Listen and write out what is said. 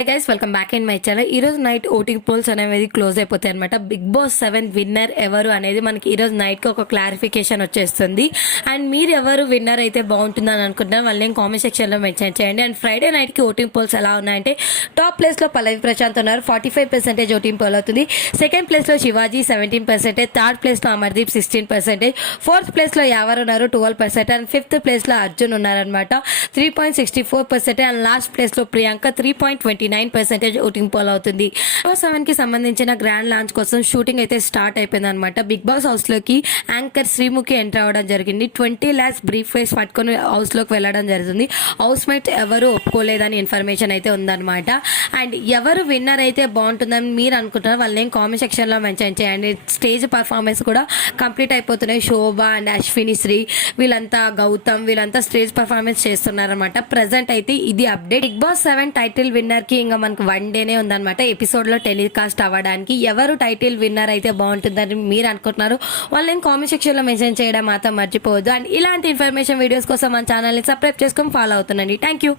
Hi guys, welcome back in my channel. ఈ రోజు night voting poles అనేవి close అయిపోతాయి అనమాట. బిగ్ బాస్ 7 విన్నర్ ఎవరు అనేది మనకి ఈ రోజు నైట్ కి ఒక క్లారిఫికేషన్ వచ్చేస్తుంది. అండ్ మీరు ఎవరు విన్నర్ అయితే బాగుంటుందని అనుకుంటున్నారు వాళ్ళని కామెంట్ సెక్షన్ లో మెన్షన్ చేయండి. అండ్ ఫ్రైడే నైట్ కి ఓటింగ్ పోల్స్ ఎలా ఉన్నాయంటే టాప్ ప్లేస్ లో పల్లవి ప్రశాంత్ ఉన్నారు, 45% ఓటింగ్ పోల్ అవుతుంది. సెకండ్ ప్లేస్ లో శివాజీ 17%, థర్డ్ ప్లేస్ లో అమర్దీప్ 16%, ఫోర్త్ ప్లేస్ లో యావర్ ఉన్నారు 12%, అండ్ ఫిఫ్త్ ప్లేస్ లో అర్జున్ ఉన్నారనమాట 3.64%, అండ్ లాస్ట్ ప్లేస్ లో ప్రియాంక 3.29% ఓటింగ్ పోల్ అవుతుంది. బిగ్ బాస్ 7 కి సంబంధించిన గ్రాండ్ లాంచ్ కోసం షూటింగ్ అయితే స్టార్ట్ అయిపోయింది అనమాట. బిగ్ బాస్ హౌస్ లోకి యాంకర్ శ్రీముఖి ఎంటర్ అవ్వడం జరిగింది. 20 lakhs బ్రీఫ్ కేస్ పట్టుకొని హౌస్ లోకి వెళ్ళడం జరుగుతుంది. హౌస్ మేట్ ఎవరు ఒప్పుకోలేదని ఇన్ఫర్మేషన్ అయితే ఉందన్నమాట. అండ్ ఎవరు విన్నర్ అయితే బాగుంటుందని మీరు అనుకుంటున్నారు వాళ్ళని కామెంట్ సెక్షన్ లో మెన్షన్ చేయండి. స్టేజ్ పర్ఫార్మెన్స్ కూడా కంప్లీట్ అయిపోతున్నాయి. శోభ అండ్ అశ్విని శ్రీ వీళ్ళంతా, గౌతమ్ వీళ్ళంతా స్టేజ్ పర్ఫార్మెన్స్ చేస్తున్నారనమాట. ప్రెసెంట్ అయితే ఇది update. Bigg Boss 7 title winner కి ఇంకా మనకు 1 డేనే ఉందన్నమాట ఎపిసోడ్ లో టెలికాస్ట్ అవ్వడానికి. ఎవరు టైటిల్ విన్నర్ అయితే బాగుంటుందని మీరు అనుకుంటున్నారు వాళ్ళని కామెంట్ సెక్షన్ లో మెన్షన్ చేయడం మాత్రం మర్చిపోవద్దు. అండ్ ఇలాంటి ఇన్ఫర్మేషన్ వీడియోస్ కోసం మన ఛానల్ ని సబ్స్క్రైబ్ చేసుకొని ఫాలో అవుతుండండి. Thank you.